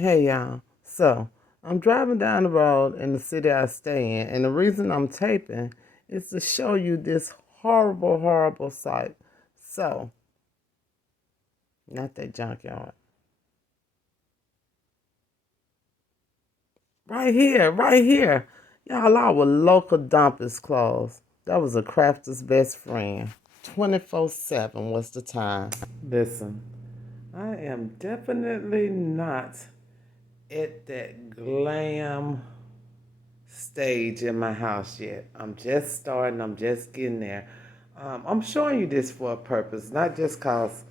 Hey y'all. So I'm driving down the road in the city I stay in, and the reason I'm taping is to show you this horrible, horrible sight. So, not that junkyard. Right here, right here. Y'all, our local dump is closed. That was a crafter's best friend. 24/7 was the time. Listen, I am definitely not at that glam stage in my house yet. I'm just starting, I'm just getting there. I'm showing you this for a purpose, not just because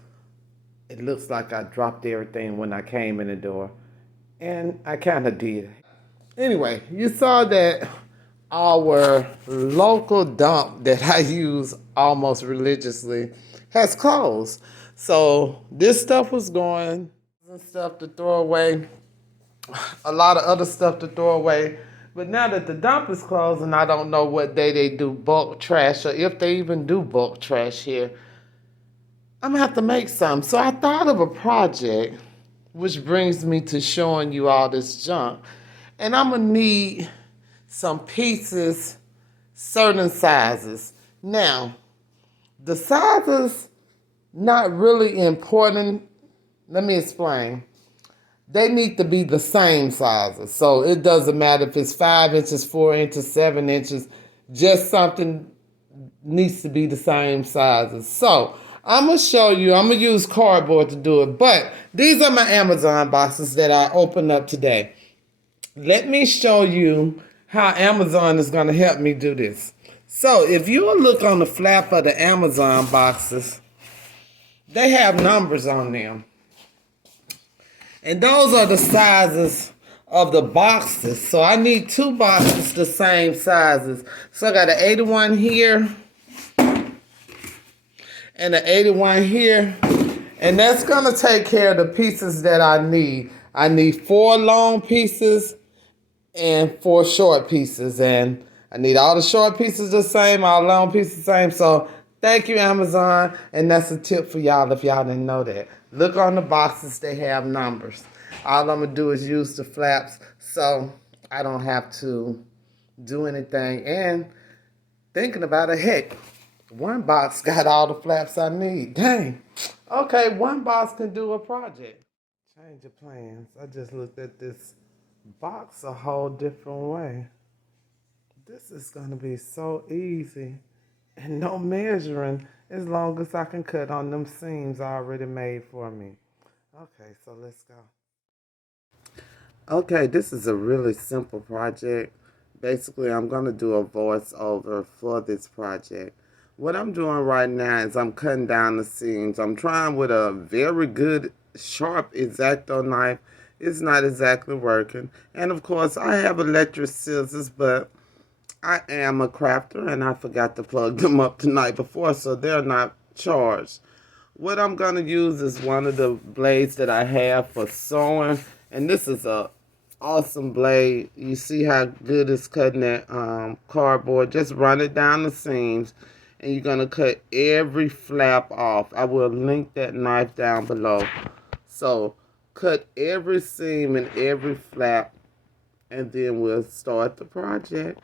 it looks like I dropped everything when I came in the door. And I kind of did. Anyway, you saw that our local dump that I use almost religiously has closed. So this stuff was going, and stuff to throw away, a lot of other stuff to throw away. But now that the dump is closed and I don't know what day they do bulk trash or if they even do bulk trash here, I'm gonna have to make some. So I thought of a project, which brings me to showing you all this junk. And I'm gonna need some pieces, certain sizes. Now, the sizes not really important. Let me explain. They need to be the same sizes. So it doesn't matter if it's 5 inches, 4 inches, 7 inches, just something needs to be the same sizes. So I'm gonna show you, I'm gonna use cardboard to do it, but these are my Amazon boxes that I opened up today. Let me show you how Amazon is gonna help me do this. So if you look on the flap of the Amazon boxes, they have numbers on them. And those are the sizes of the boxes. So I need two boxes the same sizes. So I got an 81 here and an 81 here. And that's gonna take care of the pieces that I need. I need 4 long pieces and 4 short pieces. And I need all the short pieces the same, all long pieces the same. So thank you, Amazon. And that's a tip for y'all if y'all didn't know that. Look on the boxes, they have numbers. All I'm gonna do is use the flaps so I don't have to do anything. And thinking about it, heck, one box got all the flaps I need. Dang. Okay, one box can do a project. Change of plans. I just looked at this box a whole different way. This is gonna be so easy and no measuring as long as I can cut on them seams already made for me. Okay, so let's go. Okay, this is a really simple project. Basically, I'm going to do a voiceover for this project. What I'm doing right now is I'm cutting down the seams. I'm trying with a very good sharp X-Acto knife. It's not exactly working. And of course, I have electric scissors, but I am a crafter and I forgot to plug them up the night before, so they're not charged. What I'm going to use is one of the blades that I have for sewing. And this is a awesome blade. You see how good it's cutting that cardboard. Just run it down the seams. And you're going to cut every flap off. I will link that knife down below. So cut every seam and every flap. And then we'll start the project.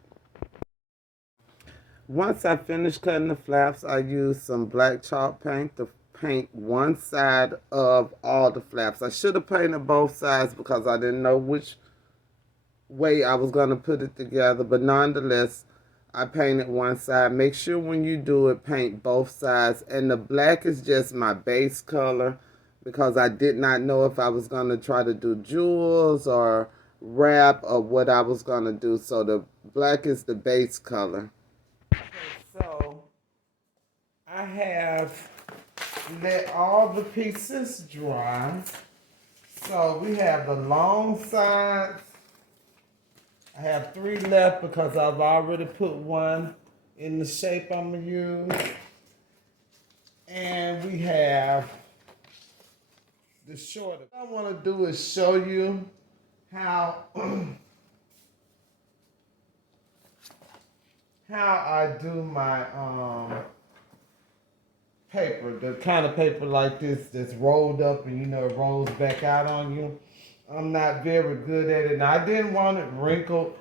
Once I finish cutting the flaps, I use some black chalk paint to paint one side of all the flaps. I should have painted both sides because I didn't know which way I was going to put it together, but nonetheless, I painted one side. Make sure when you do it, paint both sides. And the black is just my base color because I did not know if I was going to try to do jewels or wrap or what I was going to do. So the black is the base color. So I have let all the pieces dry. So we have the long sides. I have 3 left because I've already put one in the shape I'm gonna use. And we have the shorter. What I want to do is show you how how I do my paper, the kind of paper like this that's rolled up and it rolls back out on you. I'm not very good at it. And I didn't want it wrinkled.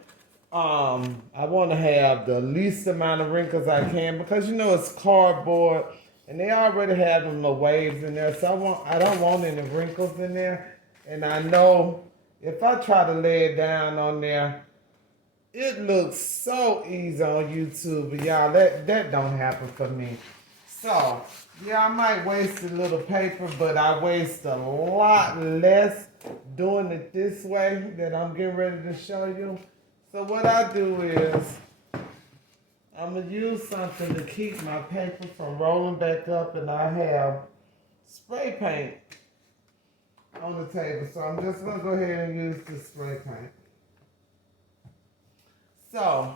I want to have the least amount of wrinkles I can because you know it's cardboard and they already have them little waves in there. So I don't want any wrinkles in there. And I know if I try to lay it down on there, it looks so easy on YouTube, but y'all, that don't happen for me. So, yeah, I might waste a little paper, but I waste a lot less doing it this way that I'm getting ready to show you. So what I do is, I'm going to use something to keep my paper from rolling back up, and I have spray paint on the table. So I'm just going to go ahead and use the spray paint. So,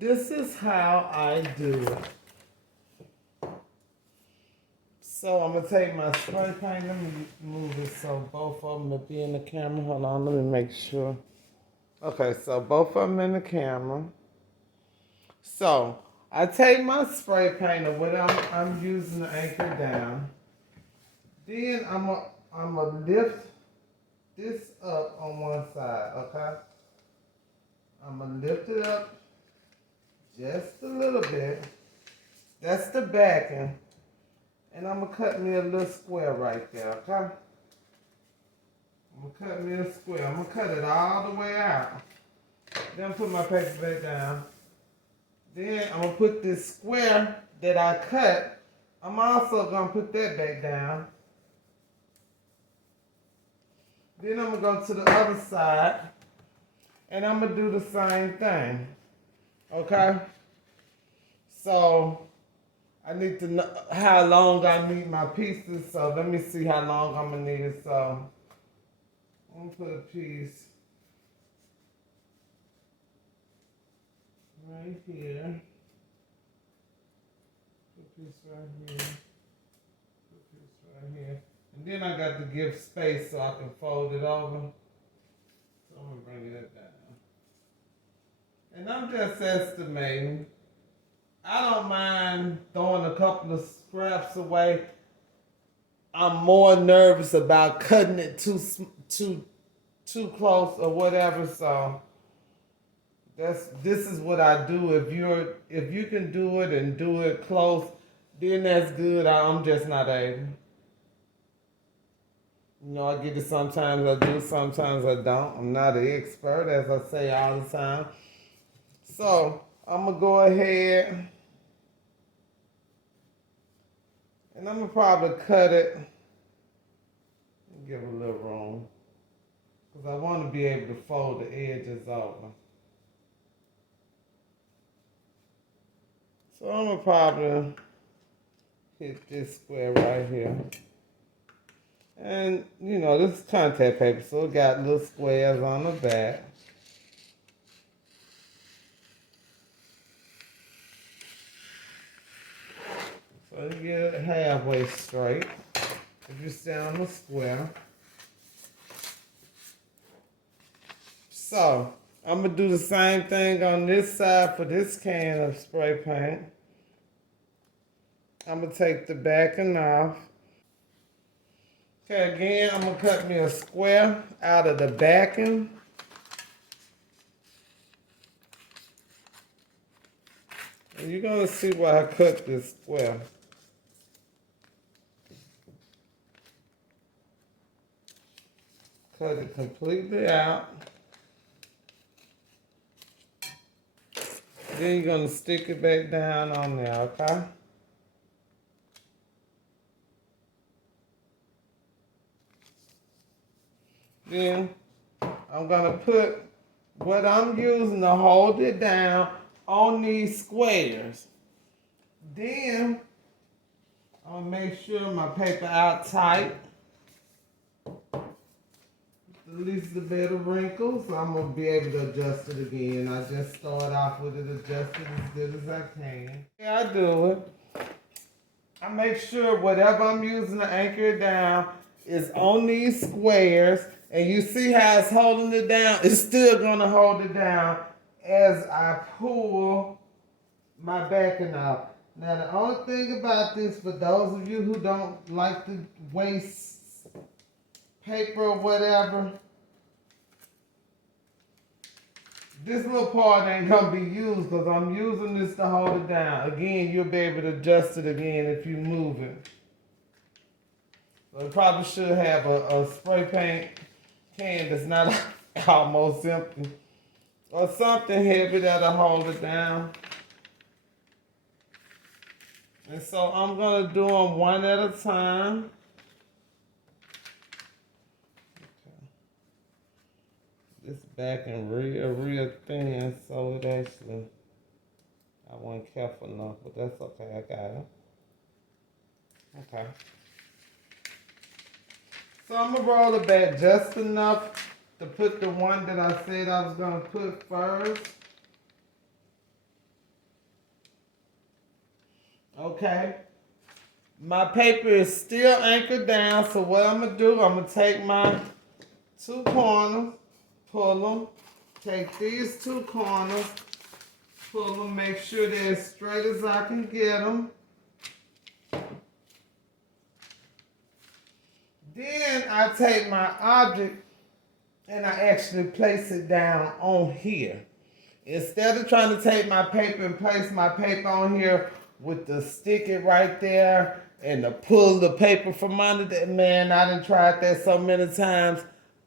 this is how I do it. So I'm gonna take my spray paint. Let me move it so both of them will be in the camera. Hold on, let me make sure. Okay, so both of them in the camera. So I take my spray paint or what I'm using to anchor down. Then I'm gonna lift this up on one side. Okay, I'm gonna lift it up just a little bit. That's the backing. And I'm going to cut me a little square right there, okay? I'm going to cut me a square. I'm going to cut it all the way out. Then put my paper back down. Then I'm going to put this square that I cut, I'm also going to put that back down. Then I'm going to go to the other side, and I'm going to do the same thing, okay? So I need to know how long I need my pieces, so let me see how long I'm gonna need it. So I'm gonna put a piece right here, put a piece right here, put a piece right here, and then I got to give space so I can fold it over. So I'm gonna bring it down, and I'm just estimating. I don't mind throwing a couple of scraps away. I'm more nervous about cutting it too close or whatever. So this is what I do. If you can do it and do it close, then that's good. I'm just not able. You know, I get it sometimes I do, sometimes I don't. I'm not an expert, as I say all the time. So I'm gonna go ahead and I'm gonna probably cut it and give it a little room. Because I want to be able to fold the edges over. So I'm going to probably hit this square right here. And, you know, this is contact paper, so it got little squares on the back. So you get it halfway straight if you stay on the square. So I'm going to do the same thing on this side for this can of spray paint. I'm going to take the backing off. Okay, again, I'm going to cut me a square out of the backing. And you're going to see why I cut this square. Cut it completely out. Then you're going to stick it back down on there, okay? Then I'm going to put what I'm using to hold it down on these squares. Then I'll make sure my paper out tight. At least a bit of wrinkles. So I'm going to be able to adjust it again. I just start off with it adjusted as good as I can. Yeah, I do it. I make sure whatever I'm using to anchor it down is on these squares. And you see how it's holding it down? It's still going to hold it down as I pull my backing out. Now, the only thing about this, for those of you who don't like to waste paper or whatever, this little part ain't gonna be used because I'm using this to hold it down. Again, you'll be able to adjust it again if you move it. So it probably should have a spray paint can that's not almost empty. Or something heavy that'll hold it down. And so I'm gonna do them one at a time. This backing real thin, so it actually, I wasn't careful enough, but that's okay, I got it. Okay. So I'm gonna roll it back just enough to put the one that I said I was gonna put first. Okay. My paper is still anchored down, so what I'm gonna do, I'm gonna take my two corners, pull them, take these two corners, pull them, make sure they're as straight as I can get them. Then I take my object and I actually place it down on here. Instead of trying to take my paper and place my paper on here with the stick it right there and to pull the paper from under that, man, I done tried that so many times.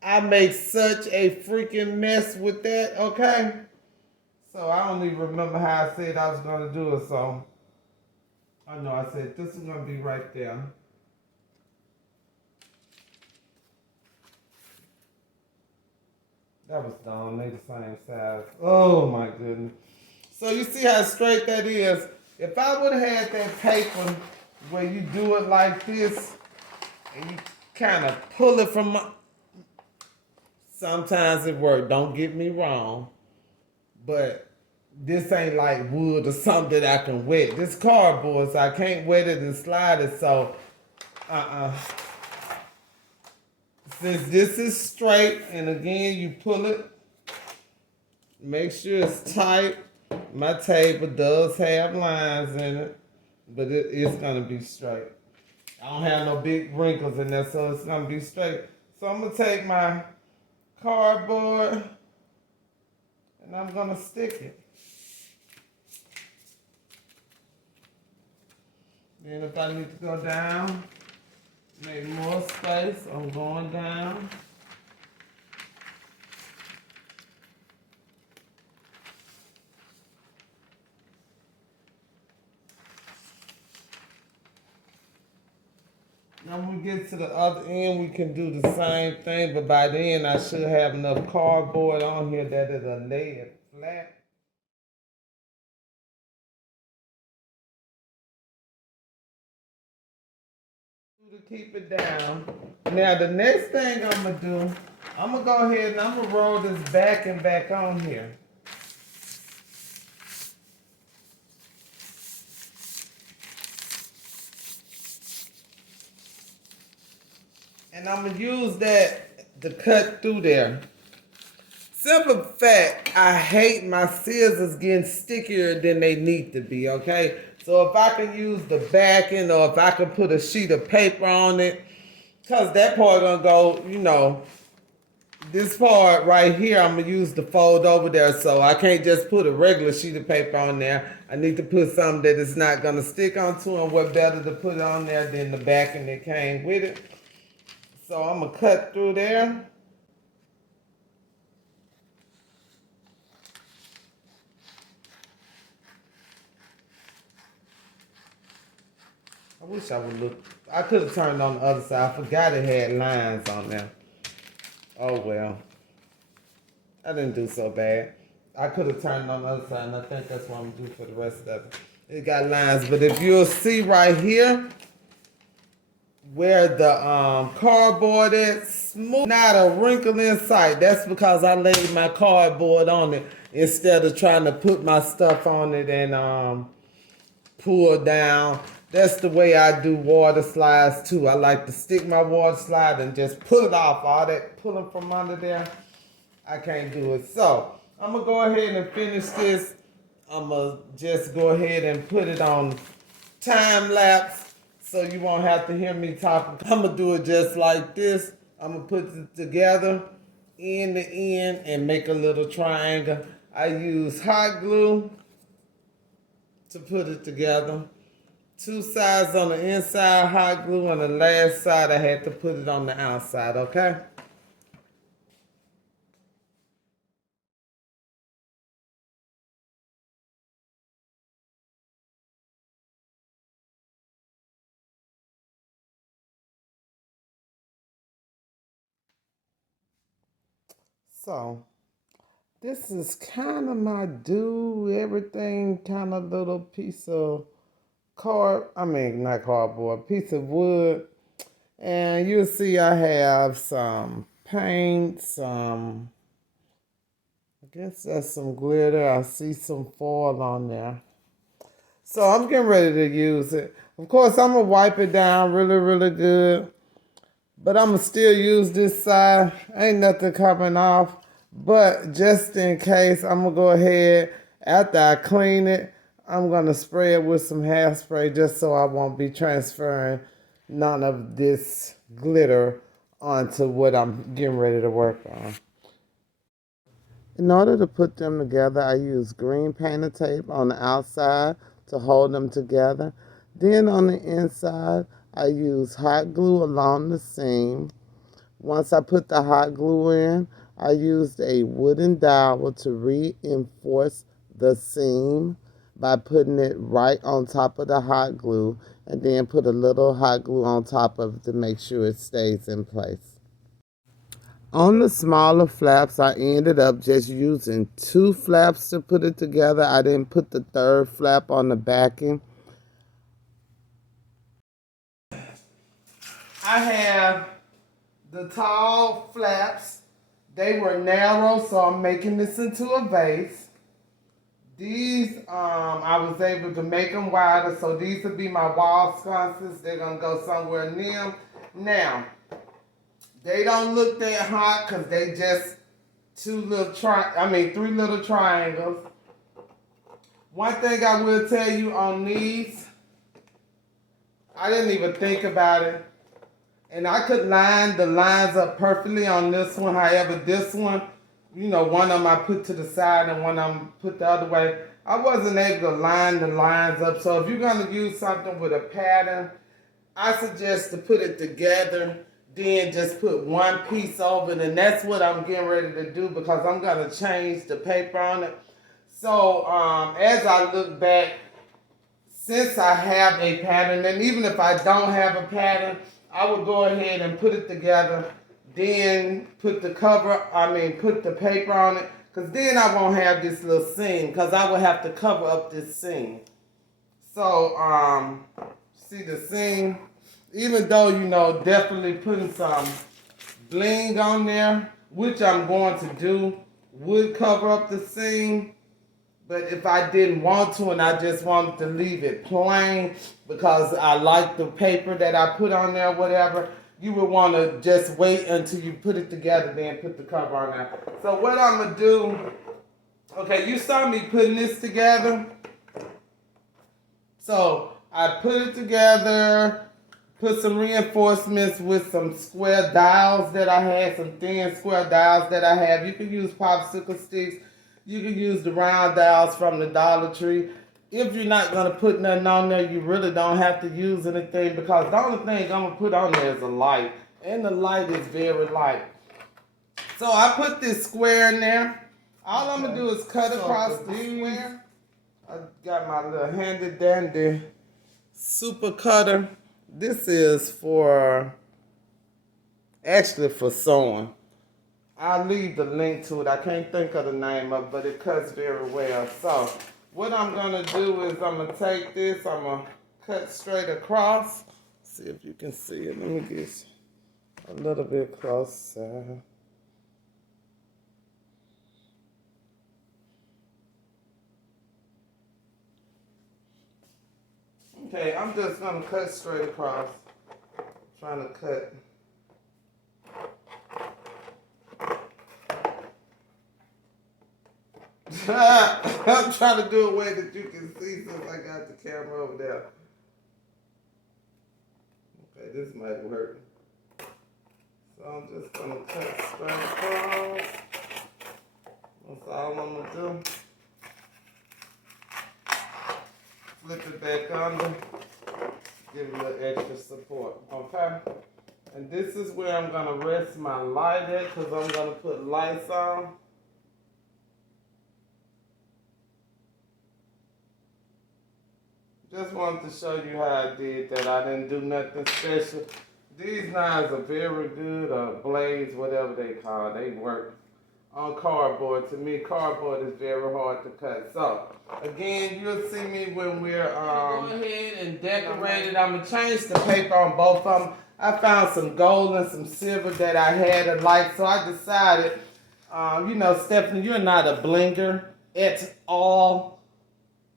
I make such a freaking mess with that, okay? So I don't even remember how I said I was gonna do it, so I know I said this is gonna be right there. That was dumb, they the same size. Oh my goodness. So you see how straight that is? If I would have had that paper where you do it like this and you kind of pull it from my, sometimes it works, don't get me wrong, but this ain't like wood or something that I can wet. This cardboard, so I can't wet it and slide it, so Since this is straight, and again, you pull it, make sure it's tight. My table does have lines in it, but it's gonna be straight. I don't have no big wrinkles in there, so it's gonna be straight. So I'm gonna take my cardboard and I'm gonna stick it. Then if I need to go down, make more space, I'm going down. Now when we get to the other end, we can do the same thing, but by then I should have enough cardboard on here that it'll lay it flat. To keep it down. Now the next thing I'm gonna do, I'm gonna go ahead and I'm gonna roll this back and back on here. And I'm gonna use that to cut through there. Simple fact, I hate my scissors getting stickier than they need to be, okay? So if I can use the backing or if I can put a sheet of paper on it, because that part gonna go, you know, this part right here, I'm gonna use the fold over there, so I can't just put a regular sheet of paper on there. I need to put something that is not gonna stick onto, and what better to put on there than the backing that came with it. So I'm gonna cut through there. I wish I would look. I could have turned on the other side. I forgot it had lines on there. Oh well. I didn't do so bad. I could have turned on the other side, and I think that's what I'm gonna do for the rest of it. It got lines, but if you'll see right here, where the cardboard is smooth, not a wrinkle in sight. That's because I laid my cardboard on it instead of trying to put my stuff on it and pull down. That's the way I do water slides too. I like to stick my water slide and just pull it off. All that pulling from under there, I can't do it. So I'm gonna go ahead and finish this. I'm gonna just go ahead and put it on time lapse so you won't have to hear me talking. I'm gonna do it just like this. I'm going to put it together, end to end, and make a little triangle. I use hot glue to put it together. Two sides on the inside, hot glue, on the last side I had to put it on the outside, okay? So, this is kind of my do everything kind of little piece of not cardboard, piece of wood. And you'll see I have some paint, I guess that's some glitter. I see some foil on there. So I'm getting ready to use it. Of course, I'm going to wipe it down really, really good. But I'm going to still use this side. Ain't nothing coming off. But just in case, I'm going to go ahead, after I clean it, I'm going to spray it with some hairspray just so I won't be transferring none of this glitter onto what I'm getting ready to work on. In order to put them together, I use green painter tape on the outside to hold them together. Then on the inside, I use hot glue along the seam. Once I put the hot glue in, I used a wooden dowel to reinforce the seam by putting it right on top of the hot glue, and then put a little hot glue on top of it to make sure it stays in place. On the smaller flaps, I ended up just using 2 flaps to put it together. I didn't put the third flap on the backing. I have the tall flaps. They were narrow, so I'm making this into a vase. These, I was able to make them wider, so these will be my wall sconces. They're going to go somewhere near them. Now, they don't look that hot because they just 3 little triangles. One thing I will tell you on these, I didn't even think about it. And I could line the lines up perfectly on this one. However, this one, one of them I put to the side and one of them put the other way. I wasn't able to line the lines up. So if you're going to use something with a pattern, I suggest to put it together, then just put one piece over it. And that's what I'm getting ready to do because I'm going to change the paper on it. So as I look back, since I have a pattern, and even if I don't have a pattern, I would go ahead and put it together, then put the put the paper on it, because then I won't have this little seam, because I would have to cover up this seam. So, see the seam? Even though, definitely putting some bling on there, which I'm going to do, would cover up the seam. But if I didn't want to and I just wanted to leave it plain because I like the paper that I put on there, whatever, you would want to just wait until you put it together, then put the cover on there. So what I'm going to do, okay, you saw me putting this together. So I put it together, put some reinforcements with some square dowels that I had, some thin square dowels that I have. You can use popsicle sticks. You can use the round dowels from the Dollar Tree. If you're not going to put nothing on there, you really don't have to use anything because the only thing I'm going to put on there is a light. And the light is very light. So I put this square in there. All I'm going to do is cut across the square. I got my little handy dandy super cutter. This is actually for sewing. I'll leave the link to it. I can't think of the name of it, but it cuts very well. So what I'm going to do is I'm going to take this. I'm going to cut straight across. See if you can see it. Let me get a little bit closer. Okay, I'm just going to cut straight across. Trying to cut. I'm trying to do a way that you can see since I got the camera over there. Okay, this might work. So I'm just gonna cut straight across. That's all I'm gonna do. Flip it back under. Give it a little extra support, okay? And this is where I'm gonna rest my light at, because I'm gonna put lights on. Just wanted to show you how I did that. I didn't do nothing special. These knives are very good, blades, whatever they call. They work on cardboard. To me, cardboard is very hard to cut. So, again, you'll see me when we're go ahead and decorate it. I'm gonna change the paper on both of them. I found some gold and some silver that I had alike, so I decided, you know, Stephanie, you're not a blinger at all.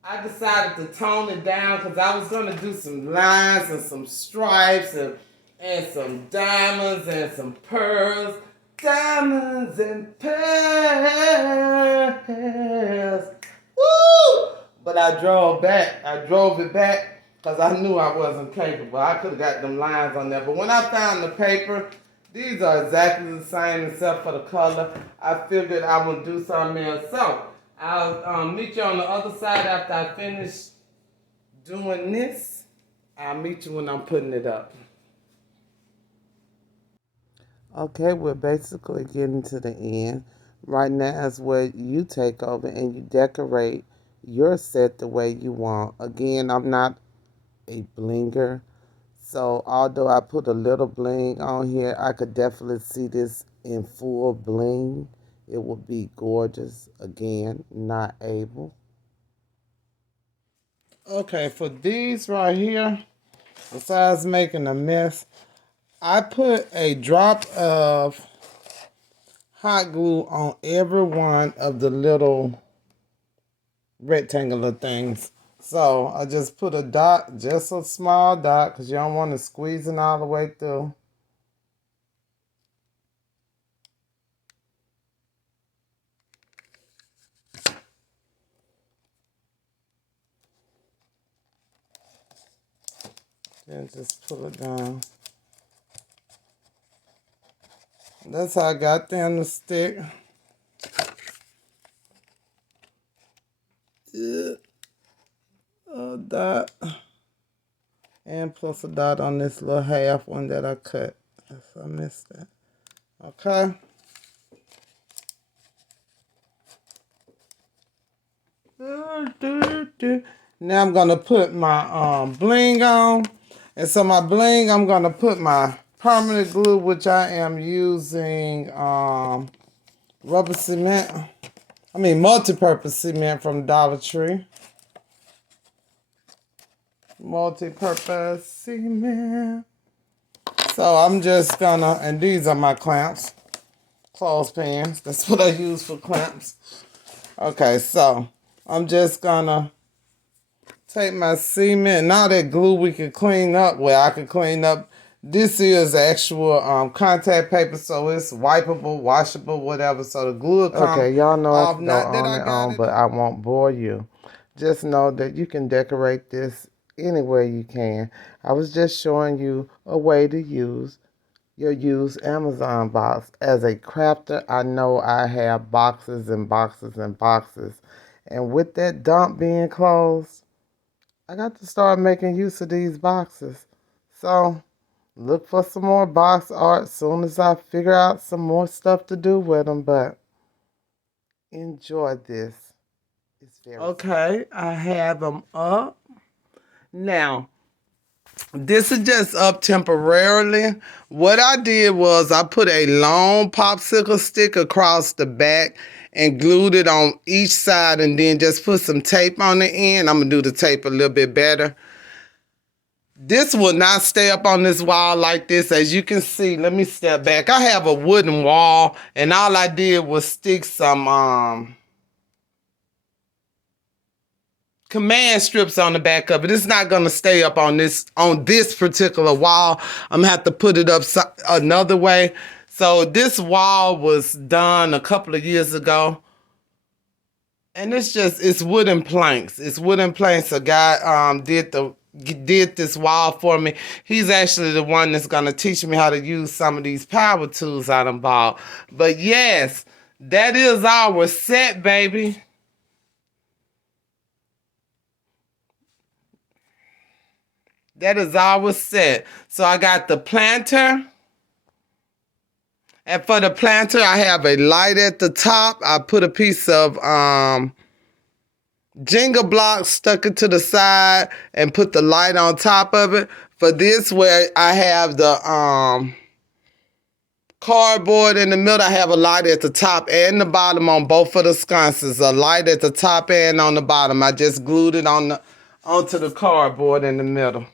I decided to tone it down because I was going to do some lines and some stripes and some diamonds and some pearls. Diamonds and pearls. Woo! But I drove it back because I knew I wasn't capable. I could have got them lines on there. But when I found the paper, these are exactly the same except for the color. I figured I would do something else. So, I'll meet you on the other side after I finish doing this. I'll meet you when I'm putting it up. Okay, we're basically getting to the end. Right now is where you take over and you decorate your set the way you want. Again, I'm not a blinger. So although I put a little bling on here, I could definitely see this in full bling. It would be gorgeous. Again, not able. Okay, for these right here, besides making a mess, I put a drop of hot glue on every one of the little rectangular things. So I just put a dot, just a small dot, because you don't want to squeeze it all the way through. Then just pull it down. That's how I got them to stick. A dot. And plus a dot on this little half one that I cut. So I missed that. Okay. Now I'm going to put my bling on. And so my bling, I'm going to put my permanent glue, which I am using rubber cement. I mean multi-purpose cement from Dollar Tree. Multi-purpose cement. So I'm just gonna, and these are my clamps. Clothespins. That's what I use for clamps. Okay, so I'm just gonna take my cement. Now that glue we can clean up. Well, I can clean up. This is actual contact paper, so it's wipeable, washable, whatever. So the glue will come. Okay, y'all know I can go on and on, but I won't bore you. Just know that you can decorate this any way you can. I was just showing you a way to use your used Amazon box. As a crafter, I know I have boxes and boxes and boxes. And with that dump being closed, I got to start making use of these boxes. So look for some more box art soon as I figure out some more stuff to do with them. But enjoy this. It's very okay. I have them up. Now, this is just up temporarily. What I did was I put a long popsicle stick across the back and glued it on each side and then just put some tape on the end. I'm going to do the tape a little bit better. This will not stay up on this wall like this. As you can see, let me step back. I have a wooden wall and all I did was stick some command strips on the back of it. It's not going to stay up on this particular wall. I'm going to have to put it up another way. So this wall was done a couple of years ago. And it's wooden planks. It's wooden planks. A guy did the did this wall for me. He's actually the one that's going to teach me how to use some of these power tools I done bought. But yes, that is our set, baby. That is our set. So I got the planter. And for the planter, I have a light at the top. I put a piece of Jenga blocks, stuck it to the side, and put the light on top of it. For this, where I have the cardboard in the middle, I have a light at the top and the bottom on both of the sconces. A light at the top and on the bottom. I just glued it onto the cardboard in the middle.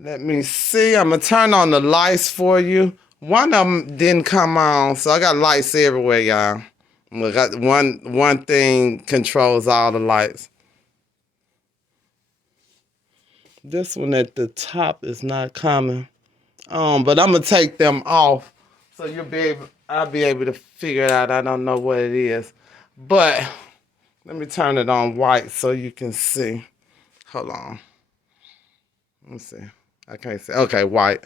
Let me see. I'm going to turn on the lights for you. One of them didn't come on, so I got lights everywhere, y'all. Look, one thing controls all the lights. This one at the top is not coming on, but I'm going to take them off so I'll be able to figure it out. I don't know what it is. But let me turn it on white so you can see. Hold on. Let me see. I can't see. Okay, white.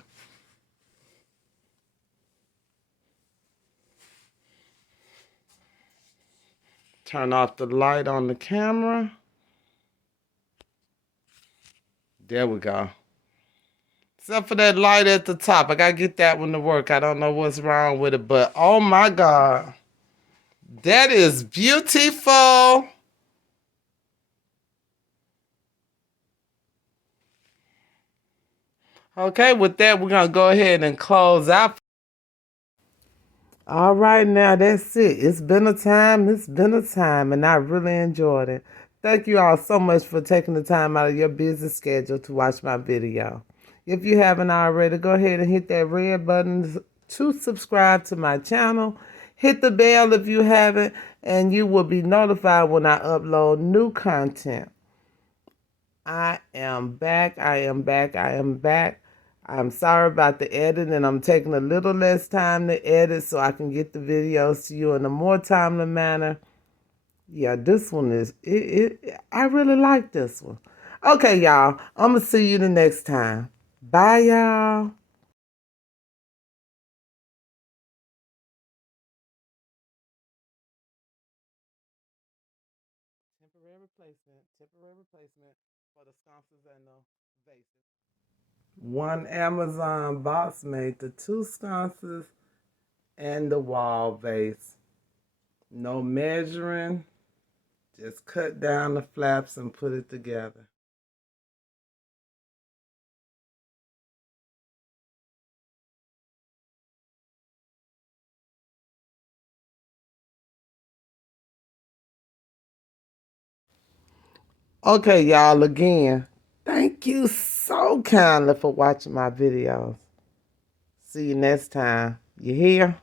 Turn off the light on the camera. There we go. Except for that light at the top. I gotta get that one to work. I don't know what's wrong with it, but oh my God. That is beautiful. Okay, with that, we're gonna go ahead and close out. All right, now that's it. It's been a time, and I really enjoyed it. Thank you all so much for taking the time out of your busy schedule to watch my video. If you haven't already, go ahead and hit that red button to subscribe to my channel. Hit the bell if you haven't, and you will be notified when I upload new content. I am back. I'm sorry about the editing, and I'm taking a little less time to edit so I can get the videos to you in a more timely manner. Yeah, this one is, I really like this one. Okay, y'all, I'm going to see you the next time. Bye, y'all. Temporary replacement for the sconces and the vases. One Amazon box made the two sconces and the wall vase. No measuring, just cut down the flaps and put it together. Okay, y'all, again, thank you so kindly for watching my videos. See you next time. You hear?